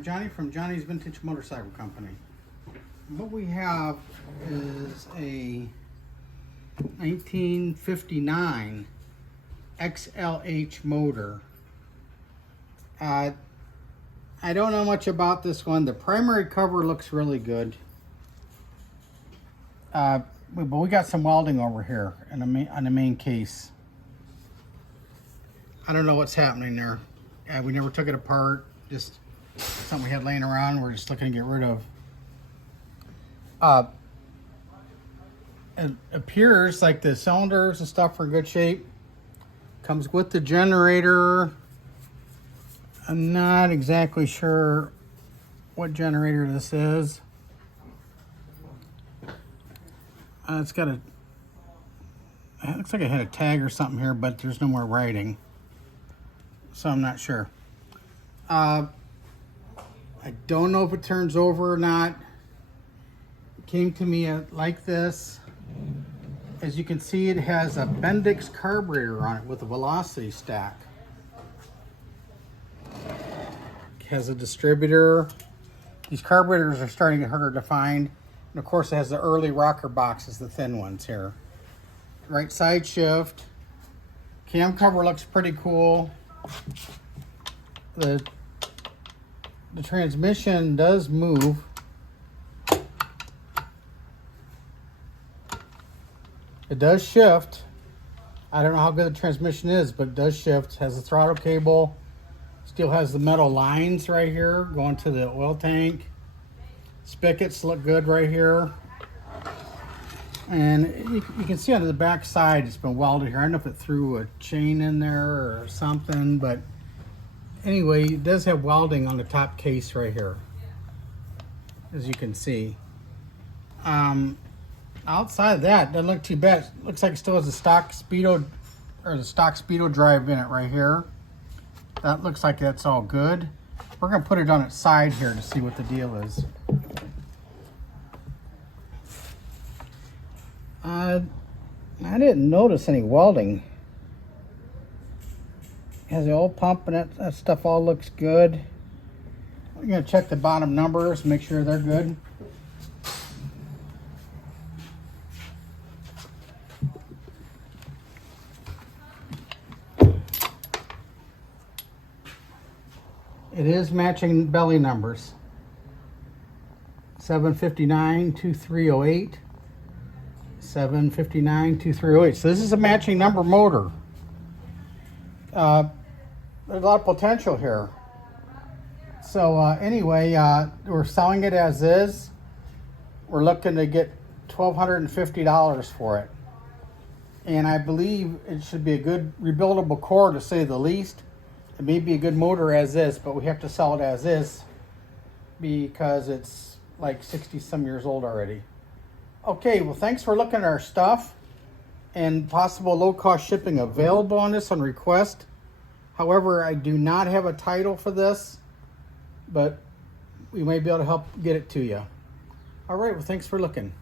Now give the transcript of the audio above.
I'm Johnny from Johnny's Vintage Motorcycle Company. What we have is a 1959 XLH motor. I don't know much about this one. The primary cover looks really good. But we got some welding over here on the main case. I don't know what's happening there. We never took it apart. Just something we had laying around. We're just looking to get rid of. It appears like the cylinders and stuff are in good shape. Comes with the generator. I'm not exactly sure what generator this is. It's got it looks like it had a tag or something here, but there's no more writing, so I'm not sure. I don't know if it turns over or not. It came to me like this. As you can see, it has a Bendix carburetor on it with a velocity stack. It has a distributor. These carburetors are starting to get harder to find. And of course, it has the early rocker boxes, the thin ones here. Right side shift. Cam cover looks pretty cool. The transmission does move. It does shift. I don't know how good the transmission is, but it does shift. Has a throttle cable. Still has the metal lines right here going to the oil tank. Spigots look good right here. And you can see on the back side it's been welded here. I don't know if it threw a chain in there or something, but anyway, it does have welding on the top case right here, as you can see. Outside of that, doesn't look too bad. Looks like it still has a stock speedo or the stock speedo drive in it right here. That looks like that's all good. We're gonna put it on its side here to see what the deal is. I didn't notice any welding. It has the oil pump and that stuff all looks good. We're gonna check the bottom numbers, make sure they're good. It is matching belly numbers. 759-2308. 759-2308. So this is a matching number motor. There's a lot of potential here. So anyway, we're selling it as is. We're looking to get $1,250 for it. And I believe it should be a good rebuildable core, to say the least. It may be a good motor as is, but we have to sell it as is because it's like 60 some years old already. Okay, well, thanks for looking at our stuff, and possible low-cost shipping available on this on request. However, I do not have a title for this, but we may be able to help get it to you. All right, well, thanks for looking.